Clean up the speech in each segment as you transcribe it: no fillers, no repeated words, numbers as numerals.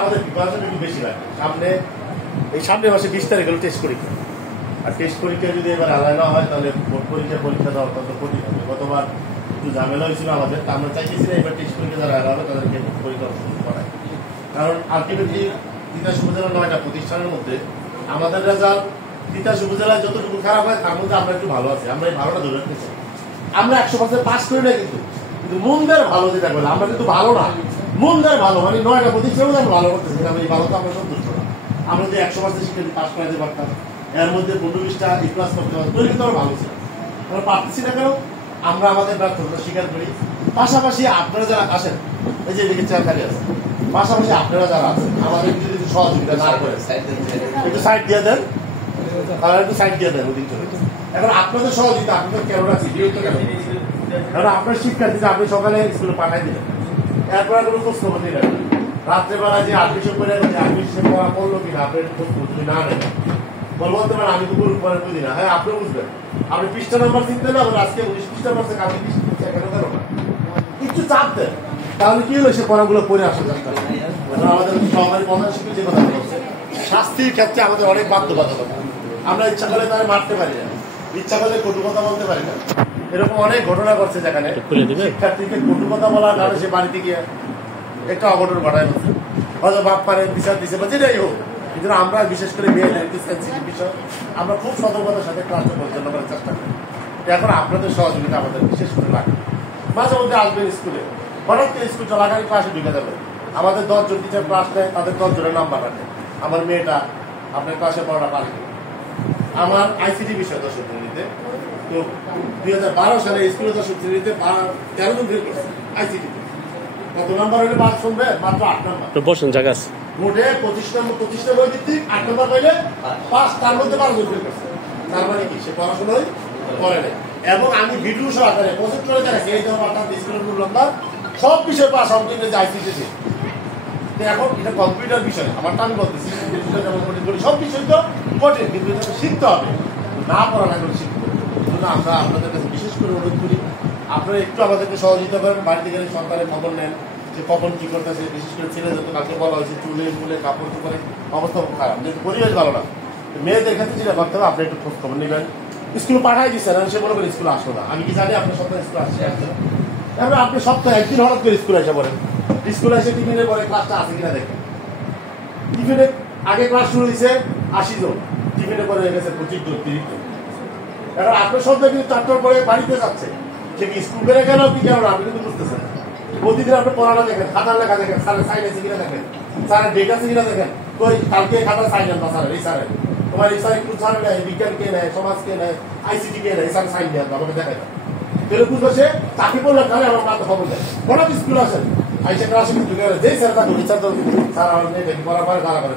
আমাদের প্রিপারেশন একটু বেশি লাগে। সামনে এই সামনের মাসে 20 তারিখ হলো টেস্ট পরীক্ষা, আর টেস্ট পরীক্ষা যদি এবার আলাদা না হয় তাহলে বোর্ড পরীক্ষা দেওয়া অত্যন্ত কঠিন হবে। গতবার একটু ঝামেলা হয়েছিল আমাদের, আমরা চাইতেছি না এবার টেস্ট পরীক্ষা যারা আলাদা হবে তাদেরকে পরীক্ষা করায়। কারণ আলটিমেটলি তিতাস উপজেলা 9টা প্রতিষ্ঠানের মধ্যে আমাদের রেজাল্ট তিতাস উপজেলায় যতটুকু খারাপ হয় তার মধ্যে আমরা একটু ভালো আছি। আমরা এই ভালোটা ধরে রাখতে চাই। আমরা 100% পাস করি না, কিন্তু মনদের ভালো যেটা বলে আমরা কিন্তু ভালো না, মনদের ভালো মানে 9টা প্রতিষ্ঠানের মধ্যে আমরা ভালো করতেছি, আমরা এই ভালোটা আমরা সন্তুষ্ট না। আমরা যদি 100% শিক্ষার্থী পাস করাতে পারতাম, এর মধ্যে 15-20টা এ প্লাস করতে পারতাম, তাহলে কিন্তু আমরা ভালো ছিল। আমরা পারতেছি না কেন? আমরা আমাদের ব্যর্থতা স্বীকার করি। পাশাপাশি আপনারা যারা আসেন, এই যে এদিকে চেয়ারখালি আছে, পাশাপাশি আপনারা যারা আছেন আমাদের যদি একটু সহযোগিতা না করে একটু সাইড দিয়ে দেন, তাহলে একটু সাইড দিয়ে দেন ওদিক চলে। এখন আপনাদের সহযোগিতা আপনাদের কেন রাখছি বিরক্ত কেন? কারণ আপনার শিক্ষার্থী আপনি সকালে স্কুলে পাঠাই দিলেন, এরপর কোনো খোঁজ খবর দিলেন, রাত্রেবেলা যে অ্যাডমিশন করে অ্যাডমিশন করা করলো কিনা আপনি খোঁজ খবর যদি না নেন, বলতে পারেন আমি তো গ্রুপ পরে বুঝি না। হ্যাঁ, আপনিও বুঝবেন। আপনি পৃষ্ঠা নাম্বার চিনতে না, আজকে 19 পৃষ্ঠা পারছে, কালকে 20 পৃষ্ঠা কেন দেন না? একটু চাপ দেন, তাহলে কি হলো সে পড়াগুলো পড়ে আসা চেষ্টা করে। আমাদের সহকারী প্রধান শিক্ষক যে কথা বলছে, শাস্তির ক্ষেত্রে আমাদের অনেক বাধ্যবাধকতা। আমরা ইচ্ছা করলে তারা মারতে পারি না, ইচ্ছা করলে কটু কথা বলতে পারি না। এরকম অনেক ঘটনা ঘটছে যেখানে শিক্ষার্থীকে কটু কথা বলার কারণে সে বাড়িতে গিয়ে একটা অঘটন ঘটায় বলছে, হয়তো বাপ পারে বিচার দিচ্ছে বা যেটাই হোক। কিন্তু আমরা বিশেষ করে মেয়েদের একটু সেন্সিটিভ বিষয়, আমরা খুব সতর্কতার সাথে ক্লাসটা পরিচালনা করার চেষ্টা করি। এখন আপনাদের সহযোগিতা আমাদের বিশেষ করে লাগে। মাঝে মধ্যে আসবেন স্কুলে, হঠাৎ করে স্কুল চলাকালীন ক্লাসে ঢুকে যাবে। আমাদের 10 জন টিচার ক্লাস নেয়, তাদের 10 জনের নাম্বার রাখে। আমার মেয়েটা আপনার ক্লাসে পড়াটা পারে। আমার আইসিটি বিষয় 10 শ্রেণীতে, তো 2012 সালে স্কুলে 10 শ্রেণীতে 13 জন ফেল করছে আইসিটি। কত নাম্বার হলে পাস শুনবে? মাত্র 8 নাম্বার। তো বসুন জায়গা আছে মোটে 25 নম্বর ভিত্তিক 8 নম্বর পাইলে পাস, তার মধ্যে 12 জন ফেল করছে। তার মানে কি সে পড়াশোনাই করে নাই। এবং আমি ভিডিও সহকারে প্রজেক্টরে দেখাচ্ছি, এই ধরনের অর্থাৎ স্কুলের মূল নাম্বার সব বিষয় পাস হবে, কিন্তু আইসিটি। এখন এটা কম্পিউটার বিষয়, আমারটা আমি বলতেছি যেমন কঠিন, সব বিষয় তো কঠিন, কিন্তু এটা শিখতে হবে, না পড়ালেখা করে শিখতে হবে। আমরা আপনাদের কাছে বিশেষ করে অনুরোধ করি, আপনারা একটু আমাদেরকে সহযোগিতা করেন। বাড়িতে গেলে সরকারের খবর নেন যে কখন কি করতেছে। বিশেষ করে ছেলে যত কালকে বলা হয়েছে চুলে মুলে কাপড় চোপড়ে অবস্থা খুব খারাপ, যেহেতু পরিবেশ ভালো না। মেয়েদের ক্ষেত্রে যেটা করতে হবে, আপনি একটু খোঁজ খবর নেবেন। স্কুল পাঠাই দিচ্ছেন, সে মনে করেন স্কুল আসলো না। আমি কি জানি আপনার সপ্তাহে স্কুল আসছে? এবার আপনি সপ্তাহে একদিন হঠাৎ করে স্কুল এসে পড়েন, স্কুল এসে টিফিনের পরে ক্লাসটা আছে কিনা দেখেন। টিফিনে আগে ক্লাস শুরু হয়েছে 80 জন, টিফিনে পরে হয়ে গেছে 25 জন 30 জন। এখন আপনার সপ্তাহে কিন্তু 4টার পরে বাড়িতে যাচ্ছে, সে কি স্কুল বেড়ে গেল কি কেন আপনি কিন্তু বুঝতেছেন। প্রতিদিন আপনি পড়াটা দেখেন, খাতার লেখা দেখেন, স্যারের সাইন আছে কিনা দেখেন, স্যারের ডেট আছে কিনা দেখেন। কই কালকে খাতার সাইন আনবা স্যারের, এই স্যারের তোমার এই স্যার একটু স্যার নেয়, বিজ্ঞান কে নেয়, সমাজ কে নেয়, আইসিটি কে নেয়, স্যার সাইন দেন আমাকে দেখায়। এরকম বসে চাকরি করলে তাহলে আমার মাথা খবর দেয়। হঠাৎ স্কুল আসেন, আইসে ক্লাসে কিন্তু যে স্যার তাকে স্যার তো স্যার আমার মেয়ে দেখি পড়া পারে, গালা করে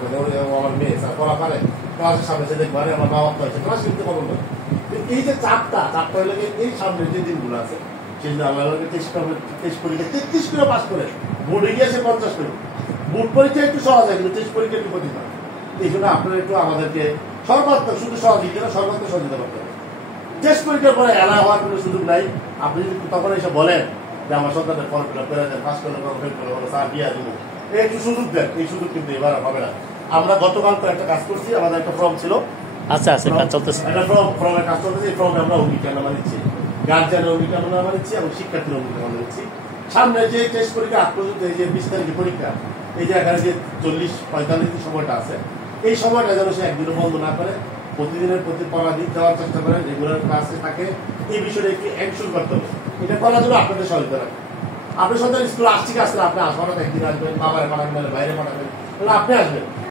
আমার মেয়ে স্যার পড়া পারে, ক্লাসের সামনে সে দেখবে আমার বাবা হয়েছে, ক্লাস কিন্তু খবর দেয়। এই যে চাপটা হলে এই সামনে যে দিনগুলো আছে, সেই জন্য আমার টেস্ট পরীক্ষা 33 করে পাস করে, বোর্ডে গিয়ে সে 50 করে। বোর্ড পরীক্ষা একটু সহজ হয়, কিন্তু টেস্ট পরীক্ষা একটু কঠিন হয়। এই জন্য আপনারা একটু আমাদেরকে সর্বাত্মক, শুধু সহযোগিতা না, সর্বাত্মক সহযোগিতা করতে হবে। টেস্ট পরীক্ষার পরে এলাকা হওয়ার কোনো সুযোগ নাই। আপনি যদি তখন এসে বলেন যে আমার সন্তানের ফর্ম ফিল আপ করে দেন, পাস করলে ফেল করলে স্যার দিয়ে দেবো, একটু সুযোগ দেন। এই সুযোগ কিন্তু এবার হবে না। আমরা গতকাল তো একটা কাজ করছি, আমাদের একটা ফর্ম ছিল, আচ্ছা আচ্ছা কাজ চলতেছে, একটা ফর্মের কাজ চলতেছে। এই ফর্মে আমরা অঙ্গীকারনামা নিচ্ছি, গার্জিয়ানের অঙ্গীকারনামা নিচ্ছি এবং শিক্ষার্থীর অঙ্গীকারনামা নিচ্ছি। সামনে যে টেস্ট পরীক্ষা আজ পর্যন্ত এই যে 20 তারিখের পরীক্ষা, এই যে এখানে যে 40-45 সময়টা আছে, এই সময়টা যেন সে একদিনও বন্ধ না করে, প্রতিদিনের প্রতি পড়া দিক দেওয়ার চেষ্টা করেন, রেগুলার ক্লাসে থাকে। এই বিষয়টা একটু এনশিওর করতে হবে। এটা করার জন্য আপনাদের সহযোগিতা রাখবেন। আপনার সন্তান স্কুলে আসছে কি আসলে আপনি আসবেন, একদিন আসবেন, বাবারে পাঠাবেন, বাইরে পাঠাবেন, আপনি আসবেন।